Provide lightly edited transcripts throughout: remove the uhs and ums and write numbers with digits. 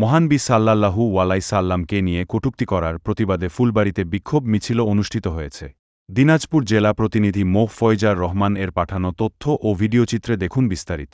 মহানবী সাল্লাল্লাহু আলাইহি সাল্লামকে নিয়ে কটূক্তি করার প্রতিবাদে ফুলবাড়ীতে বিক্ষোভ মিছিল অনুষ্ঠিত হয়েছে। দিনাজপুর জেলা প্রতিনিধি ফয়জার রহমান এর পাঠানো তথ্য ও ভিডিওচিত্রে দেখুন বিস্তারিত।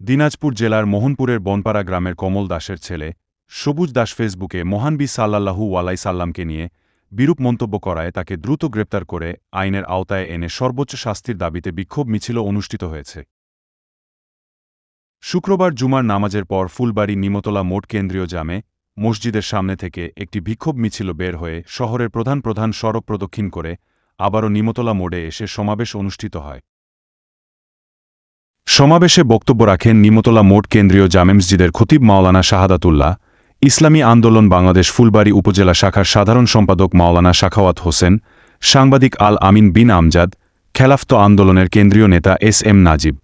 দিনাজপুর জেলার মোহনপুরের বনপাড়া গ্রামের কমল দাসের ছেলে সবুজ দাস ফেসবুকে মহানবী সাল্লাল্লাহু আলাইহি সাল্লামকে নিয়ে বিরূপ মন্তব্য করায় তাকে দ্রুত গ্রেপ্তার করে আইনের আওতায় এনে সর্বোচ্চ শাস্তির দাবিতে বিক্ষোভ মিছিল অনুষ্ঠিত হয়েছে। শুক্রবার জুমার নামাজের পর ফুলবাড়ী নিমতলা মোড় কেন্দ্রীয় জামে মসজিদের সামনে থেকে একটি বিক্ষোভ মিছিল বের হয়ে শহরের প্রধান প্রধান সড়ক প্রদক্ষিণ করে আবারও নিমতলা মোড়ে এসে সমাবেশ অনুষ্ঠিত হয়। সমাবেশে বক্তব্য রাখেন নিমতলা মোড় কেন্দ্রীয় জামে মসজিদের খতিব মাওলানা শাহাদাতুল্লাহ, ইসলামী আন্দোলন বাংলাদেশ ফুলবাড়ী উপজেলা শাখার সাধারণ সম্পাদক মাওলানা সাখাওয়াত হোসেন, সাংবাদিক আল আমিন বিন আমজাদ, খেলাফত আন্দোলনের কেন্দ্রীয় নেতা এস.এম. নাজিব।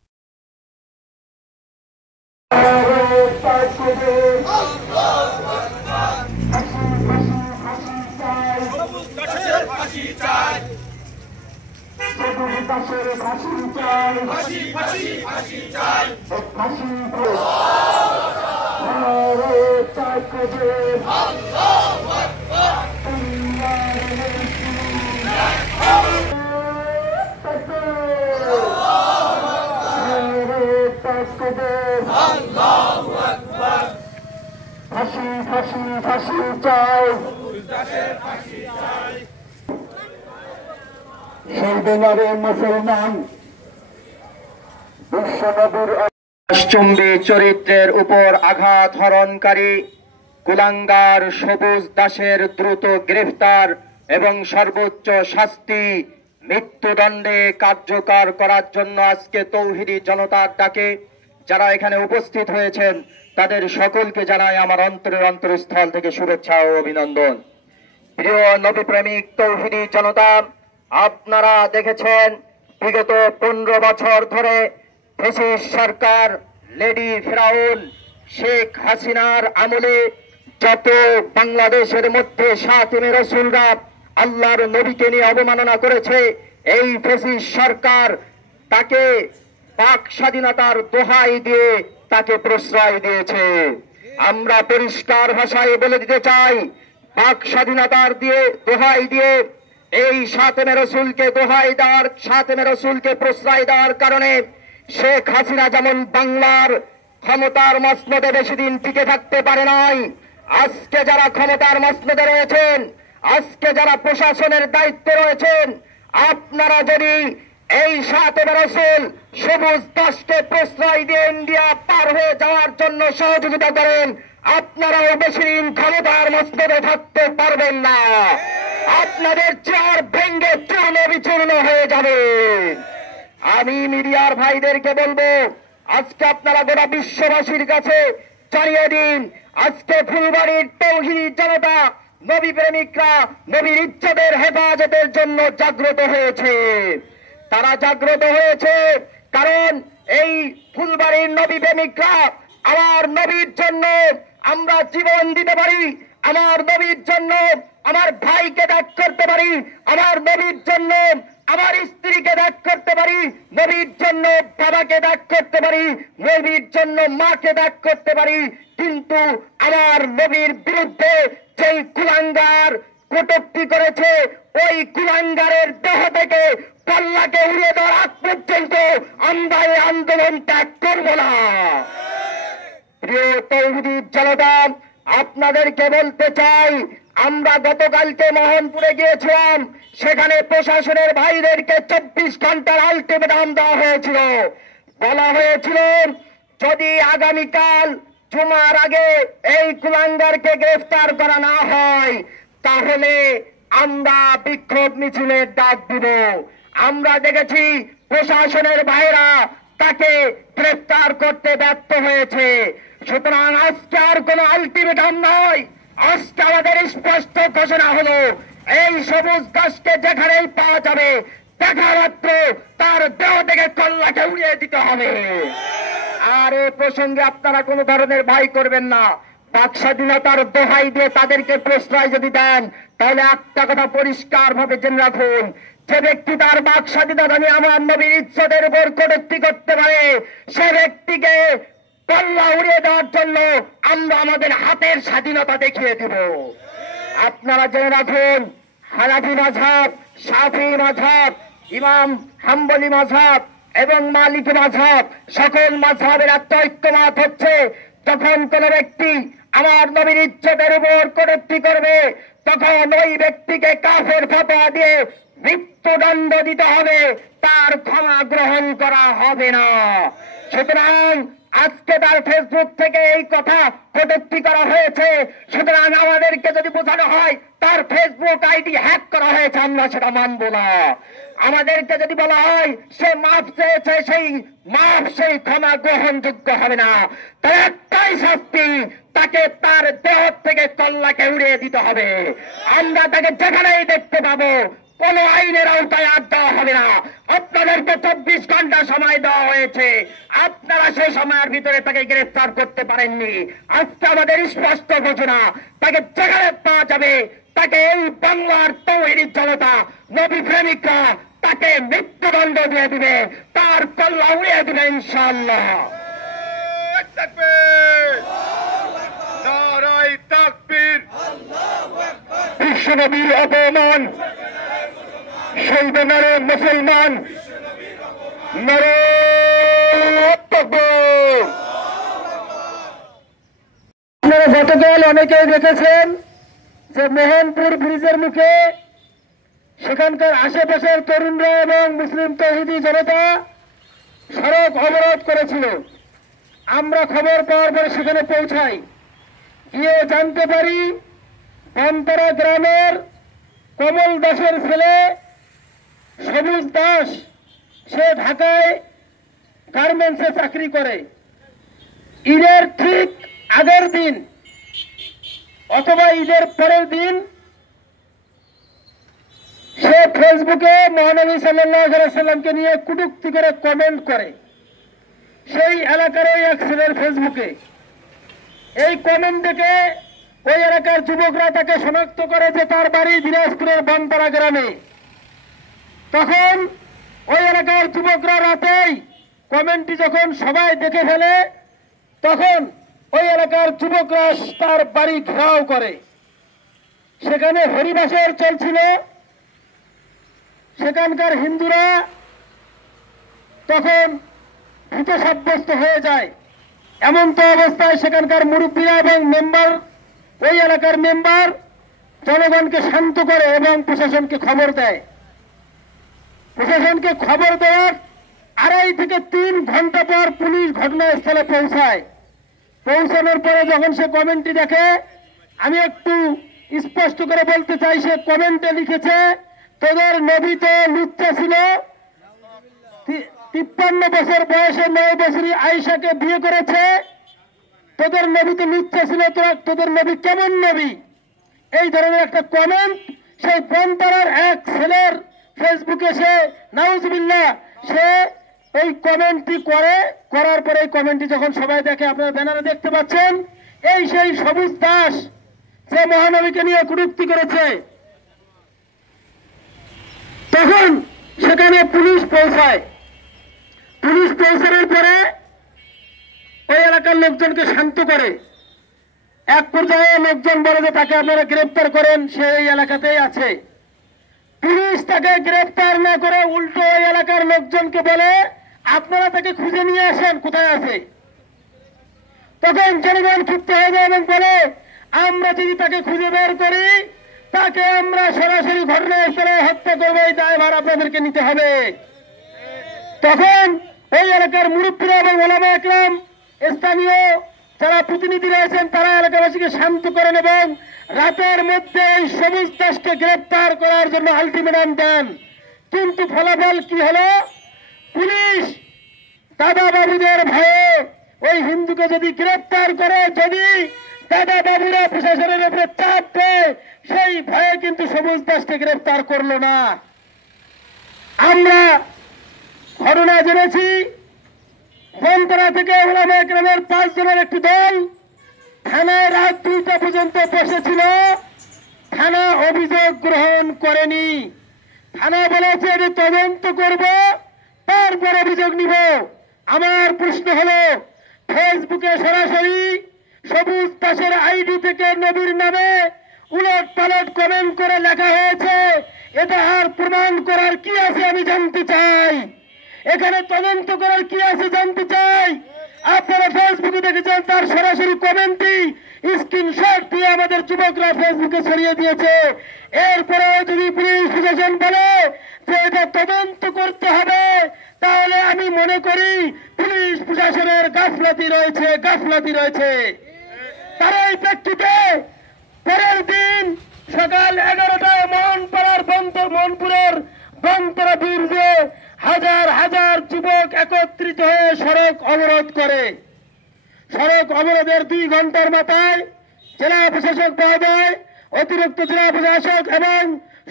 মুসলমান বিশ্বনবীর চুম্বী চরিত্রের উপর আঘাত হরণকারী কুলাঙ্গার সবুজ দাসের দ্রুত গ্রেফতার এবং সর্বোচ্চ শাস্তি মৃত্যুদণ্ডে কার্যকর করার জন্য আজকে তৌহিদি জনতার ডাকে যারা এখানে উপস্থিত হয়েছেন তাদের সকলকে জানাই আমার অন্তরের অন্তরস্থল থেকে শুভেচ্ছা ও অভিনন্দন। প্রিয় নবী প্রেমিক তৌহিদি জনতা, আপনারা দেখেছেন বিগত 15 বছর ধরে ফ্যাসিস্ট সরকার লেডি ফেরাউন শেখ হাসিনার আমলে যত বাংলাদেশের মধ্যে সাতিমে রাসূলরা আল্লাহর নবীকে নিয়ে অবমাননা করেছে, এই ফ্যাসিস্ট সরকার তাকে পাক স্বাধীনতার দোহাই দিয়ে তাকে প্রশ্রয় দিয়েছে। আমরা পরিষ্কার ভাষায় বলে দিতে চাই, পাক স্বাধীনতার দোহাই দিয়ে এই সাতেমে রাসূলকে দোহাই দেওয়ার, সাতেমে রাসূলকে প্রশ্রয় দেওয়ার কারণে শেখ হাসিনা যেমন বাংলার ক্ষমতার মসনদে বেশি দিন টিকে থাকতে পারে নাই, আজকে যারা ক্ষমতার মসনদে রয়েছেন, আজকে যারা প্রশাসনের দায়িত্বে রয়েছেন, আপনারা যদি এই সাতেমে রাসূল সবুজ দাসকে প্রশ্রয় দিয়ে ইন্ডিয়া পার হয়ে যাওয়ার জন্য সহযোগিতা করেন, আপনারাও বেশি দিন ক্ষমতার মসনদে থাকতে পারবেন না। আপনাদের চেয়ার ভেঙ্গে চূর্ণ বিচূর্ণ হয়ে যাবে। আমি মিডিয়ার ভাইদেরকে বলবো, আজকে আপনারা গোটা বিশ্ববাসীর কাছে জানিয়ে দিন, আজকে ফুলবাড়ীর তৌহিদি জনতা, নবী প্রেমিকরা নবীর ইজ্জতের হেফাজতের জন্য জাগ্রত হয়েছে। তারা জাগ্রত হয়েছে কারণ এই ফুলবাড়ির নবী প্রেমিকরা আমার নবীর জন্য আমরা জীবন দিতে পারি, আমার নবীর জন্য আমার ভাইকে ত্যাগ করতে পারি, আমার নবীর জন্য আমার স্ত্রীকে ত্যাগ করতে পারি, নবীর জন্য বাবাকে ত্যাগ করতে পারি, নবীর জন্য মাকে ত্যাগ করতে পারি, কিন্তু আমার নবীর বিরুদ্ধে যেই কুলাঙ্গার কটূক্তি করেছে, ওই কুলাঙ্গারের দেহ থেকে পাল্লাকে উড়িয়ে দেওয়ার আগ পর্যন্ত আমরা এই আন্দোলন ত্যাগ করব না। প্রিয় তৌহিদি জনতা, আপনাদেরকে বলতে চাই, আমরা গতকালকে মোহনপুরে গিয়েছিলাম, সেখানে প্রশাসনের ভাইদেরকে 24 ঘন্টার আলটিমেটাম দেওয়া হয়েছিল। বলা হয়েছিল যদি আগামীকাল জুমার আগে এই কুলাঙ্গারকে গ্রেফতার করা না হয় তাহলে আমরা বিক্ষোভ মিছিলের ডাক দিব। আমরা দেখেছি প্রশাসনের ভাইরা তাকে গ্রেফতার করতে ব্যর্থ হয়েছে। সুতরাং আজকে আর কোন আলটিমেটাম নয়, আজকে আমাদের স্পষ্ট ঘোষণা হলো, এই সবুজ দাসকে যেখানেই পাওয়া যাবে দেখা মাত্র তার দেহ থেকে কল্লাকে উড়িয়ে দিতে হবে। আর এই প্রসঙ্গে আপনারা কোন ধরনের ভয় করবেন না। পাক স্বাধীনতার দোহাই দিয়ে তাদেরকে প্রশ্রয় যদি দেন, তাহলে একটা কথা পরিষ্কার ভাবে জেনে রাখুন, যে ব্যক্তি তার বাক স্বাধীনতা নিয়ে আমার নবীর ইজ্জতের উপর কটূক্তি করতে পারে, সে ব্যক্তিকে কল্লা উড়িয়ে দেওয়ার জন্য আমরা আমাদের হাতের স্বাধীনতা দেখিয়ে দেব। আপনারা জেনে রাখুন, হানাফি মাযহাব, শাফি মাযহাব, ইমাম হাম্বলি মাযহাব এবং মালিকি মাযহাব, সকল মাযহাবের একটা ঐক্যমত হচ্ছে, যখন কোন ব্যক্তি আমার নবীর ইজ্জতের উপর কটূক্তি করবে, তখন ওই ব্যক্তিকে কাফের ফতোয়া দিয়ে মৃত্যুদণ্ড দিতে হবে, তার ক্ষমা গ্রহণ করা হবে না। সুতরাং আজকে তার ফেসবুক থেকে এই কথা কটূক্তি করা হয়েছে, সুতরাং আমাদেরকে যদি বোঝানো হয় তার ফেসবুক আইডি হ্যাক করা হয়েছে, আমরা সেটা মানব না। আমাদেরকে যদি বলা হয় সে মাফ চেয়েছে, সেই মাফ, সেই ক্ষমা গ্রহণযোগ্য হবে না। তার একটাই শাস্তি, তাকে তার দেহ থেকে কল্লাকে উড়িয়ে দিতে হবে। আমরা তাকে যেখানেই দেখতে পাবো কোন আইনের আওতায় আর দেওয়া হবে না। আপনাদেরকে 24 ঘন্টা সময় দেওয়া হয়েছে, আপনারা সেই সময়ের ভিতরে তাকে গ্রেফতার করতে পারেননি। আজকে আমাদের স্পষ্ট ঘোষণা, তাকে যেখানে পাওয়া যাবে তাকে এই বাংলার তৌহিদি জনতা, নবী প্রেমিকরা তাকে মৃত্যুদণ্ড দিয়ে দিবে, তার কল্লা উড়িয়ে দিবে ইনশাআল্লাহ। বিশ্বনবীর অপমান, শহীদ নারে মুসলমান, নারে তাকবীর। আপনারা গতকাল অনেকেই দেখেছেন যে মোহনপুর ব্রিজের মুখে সেখানকার আশেপাশের তরুণরা এবং মুসলিম তৌহিদি জনতা সড়ক অবরোধ করেছিল। আমরা খবর পাওয়ার পরে সেখানে পৌঁছাই, গিয়ে জানতে পারি বনপাড়া গ্রামের কমল দাসের ছেলে সবুজ দাস, সে ঢাকায় গার্মেন্টসে চাকরি করে। ঈদের ঠিক আগের দিন অথবা ঈদের পরের দিন সে ফেসবুকে মহানবী সাল্লাল্লাহু আলাইহি সাল্লামকে নিয়ে কটূক্তি করে কমেন্ট করে। সেই এলাকারই এক ছেলের ফেসবুকে এই কমেন্ট দেখে ওই এলাকার যুবকরা তাকে শনাক্ত করে যে তার বাড়ি দিনাজপুরের বনপাড়া গ্রামে। তখন ওই এলাকার যুবকরা রাতেই কমেন্টটি যখন সবাই দেখে ফেলে, তখন ওই এলাকার যুবকরা তার বাড়ি ঘেরাও করে। সেখানে হরিবাসর চলছিল, সেখানকার হিন্দুরা তখন ভীত সাব্যস্ত হয়ে যায়। এমন তো অবস্থায় সেখানকার মুরব্বীরা এবং মেম্বার, ওই এলাকার মেম্বার জনগণকে শান্ত করে এবং প্রশাসনকে খবর দেয়। প্রশাসনকে খবর দেওয়ার 2.5 থেকে 3 ঘন্টা পর পুলিশ ঘটনাস্থলে পৌঁছায়। পৌঁছানোর পরে যখন সে কমেন্টটি দেখে, আমি একটু স্পষ্ট করে বলতে চাই, সে কমেন্টে লিখেছে, তোদের নবী তো লুচ্চা ছিল, 53 বছর বয়সে 9 বছরী আয়েশাকে বিয়ে করেছে, তোদের নবী তো লুচ্চা ছিল, তোদের নবী কেমন নবী? এই ধরনের একটা কমেন্ট সেই বনপাড়ার এক ছেলের ফেসবুকে সে নাউজুবিল্লাহ সে এই কমেন্টটি করার পরে এই কমেন্টটি যখন সবাই দেখে, আপনারা ব্যানারে দেখতে পাচ্ছেন, এই সেই সবুজ দাস যে মহানবীকে নিয়ে কটূক্তি করেছে। তখন সেখানে পুলিশ পৌঁছায়। পুলিশ পৌঁছানোর পরে ওই এলাকার লোকজনকে শান্ত করে। এক পর্যায়ে লোকজন বলে যে তাকে আপনারা গ্রেফতার করেন, সে এই এলাকাতেই আছে। পুলিশ তাকে গ্রেফতার না করে উল্টো ওই এলাকার লোকজনকে বলে আপনারা তাকে খুঁজে নিয়ে আসেন, কোথায় আছে। তখন জনগণ ক্ষিপ্ত হয়ে যায় এবং বলে আমরা যদি তাকে খুঁজে বের করি, তাকে আমরা সরাসরি ঘটনাস্থলে হত্যা করবো, এই দায়ভার আপনাদেরকে নিতে হবে। তখন ওই এলাকার মুরব্বীরা এবং ওলামা একরাম, স্থানীয় যারা প্রতিনিধি রয়েছেন, তারা এলাকাবাসীকে শান্ত করেন এবং রাতের মধ্যে এই সবুজ দাসকে গ্রেফতার করার জন্য আলটিমেটাম দেন। কিন্তু ফলাফল কি হলো? পুলিশ দাদা বাবুদের ভয়ে ওই হিন্দুকে যদি গ্রেফতার করে, যদি দাদা বাবুরা প্রশাসনের উপরে চাপ দেয়, সেই ভয়ে কিন্তু সবুজ দাসকে গ্রেফতার করলো না। আমরা ঘটনা জেনেছি, বনপাড়া থেকে ওলামা একরামের 5 জনের একটি দল থানায় রাত 2টা পর্যন্ত বসেছিল। থানা অভিযোগ গ্রহণ করেনি। থানা বলেছে যে তদন্ত করব, তারপর অভিযোগ নিব। আমার প্রশ্ন হলো, ফেসবুকে সরাসরি সবুজ দাসের আইডি থেকে নবীর নামে উলট পালট কমেন্ট করে লেখা হয়েছে। এটা আর প্রমাণ করার কি আছে আমি জানতে চাই, এখানে তদন্ত করার কি আছে জানতে চাই। আপনারা ফেসবুকে দেখেছেন তার সরাসরি কমেন্টই স্ক্রিনশট দিয়ে আমাদের যুবকরা ফেসবুকে ছড়িয়ে দিয়েছে। এরপরে যদি পুলিশ প্রশাসন বলে যে এটা তদন্ত করতে হবে, তাহলে আমি মনে করি পুলিশ প্রশাসনের গাফলাতি রয়েছে। তার এই প্রেক্ষিতে পরের দিন সকাল 11টায় মোহনপুরের বন্তরা বীর্যে হাজার হাজার যুবক একত্রিত হয়ে সড়ক অবরোধ করে। সড়ক অবরোধের 2 ঘন্টার মাথায় জেলা প্রশাসক মহোদয়, অতিরিক্ত জেলা প্রশাসক এবং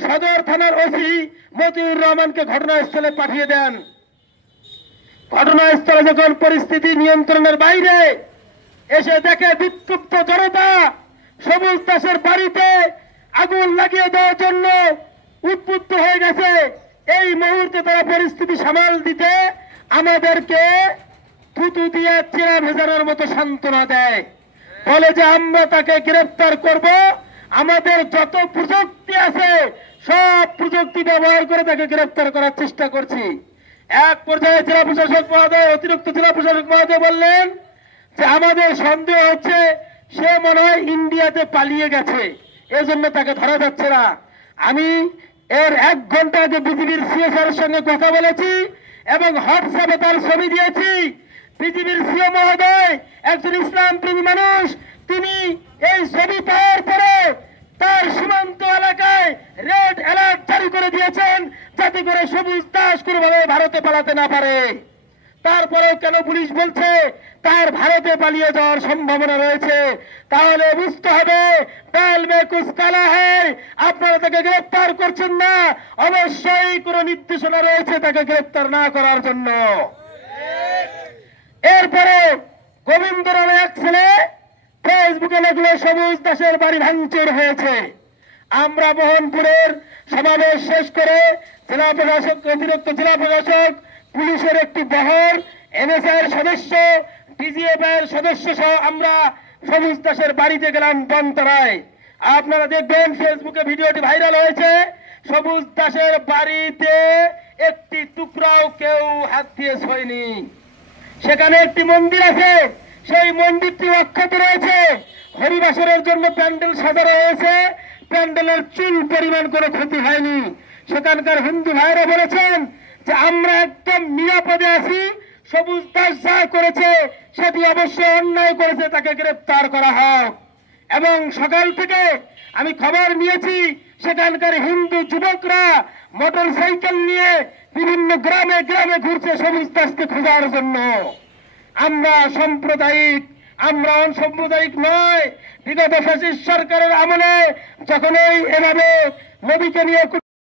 সদর থানার ওসি মতিউর রহমানকে ঘটনাস্থলে পাঠিয়ে দেন। ঘটনাস্থলে যখন পরিস্থিতি নিয়ন্ত্রণের বাইরে এসে দেখে বিক্ষুব্ধ জনতা সবুজ দাসের বাড়িতে আগুন লাগিয়ে দেওয়ার জন্য উদ্বুদ্ধ হয়ে গেছে, এই মুহূর্তে তারা পরিস্থিতি সামাল দিতে আমাদেরকে থুতু দিয়ে চেরা ভেজানোর মতো সান্ত্বনা দেয়, বলে যে আমরা তাকে গ্রেফতার করব, আমাদের যত প্রযুক্তি আছে সব প্রযুক্তি ব্যবহার করে তাকে গ্রেফতার করার চেষ্টা করছি। এক পর্যায়ে জেলা প্রশাসক মহোদয়, অতিরিক্ত জেলা প্রশাসক মহোদয় বললেন যে আমাদের সন্দেহ হচ্ছে সে মনে হয় ইন্ডিয়াতে পালিয়ে গেছে, এজন্য তাকে ধরা যাচ্ছে না। আমি এর 1 ঘন্টা আগে বিজিবির সিএসআর এর সঙ্গে কথা বলেছি এবং হোয়াটসঅ্যাপে তার ছবি দিয়েছি। বিজিবির সিও মহোদয় একজন ইসলাম প্রেমী মানুষ, তিনি এই ছবি পাওয়ার পরে তার সীমান্ত এলাকায় রেড অ্যালার্ট জারি করে দিয়েছেন, যাতে করে সবুজ দাস কোনোভাবে ভারতে পালাতে না পারে। তারপরেও কেন পুলিশ বলছে তার ভারতে পালিয়ে যাওয়ার সম্ভাবনা রয়েছে? তাহলে বুঝতে হবে পেল মে কুছ কালা হ্যায়, আপনারা তাকে গ্রেফতার করছেন না, অবশ্যই কোন নির্দেশনা রয়েছে তাকে গ্রেফতার না করার জন্য। এরপরে গোবিন্দ নামে এক ছেলে ফেসবুকে লিখলো সবুজ দাসের বাড়ি ভাঙচুর হয়েছে। আমরা মোহনপুরের সমাবেশ শেষ করে জেলা প্রশাসক, অতিরিক্ত জেলা প্রশাসক, পুলিশের একটি বহর, এনএসআই এর সদস্য, ডিজিএফ এর সদস্য সহ আমরা সবুজ দাসের বাড়িতে গেলাম বন্তরায়। আপনারা দেখবেন ফেসবুকে ভিডিওটি ভাইরাল হয়েছে। সবুজ দাসের বাড়িতে একটি টুকরাও কেউ হাত দিয়ে ছোঁয়নি। সেখানে একটি মন্দির আছে, সেই মন্দিরটি অক্ষত রয়েছে। হরিবাসরের জন্য প্যান্ডেল সাজানো হয়েছে, প্যান্ডেলের চুল পরিমাণ কোনো ক্ষতি হয়নি। সেখানকার হিন্দু ভাইরা বলেছেন যে আমরা একদম নিরাপদে আছি, সবুজ দাস যা করেছে সেটি অবশ্যই অন্যায় করেছে, তাকে গ্রেফতার করা হোক। এবং সকাল থেকে আমি খবর নিয়েছি সেখানকার হিন্দু যুবকরা মোটর সাইকেল নিয়ে বিভিন্ন গ্রামে গ্রামে ঘুরছে সবুজ দাসকে খোঁজার জন্য। আমরা অসাম্প্রদায়িক নয়। বিগত ফ্যাসিস্ট সরকারের আমলে যখন এভাবে নবীকে নিয়ে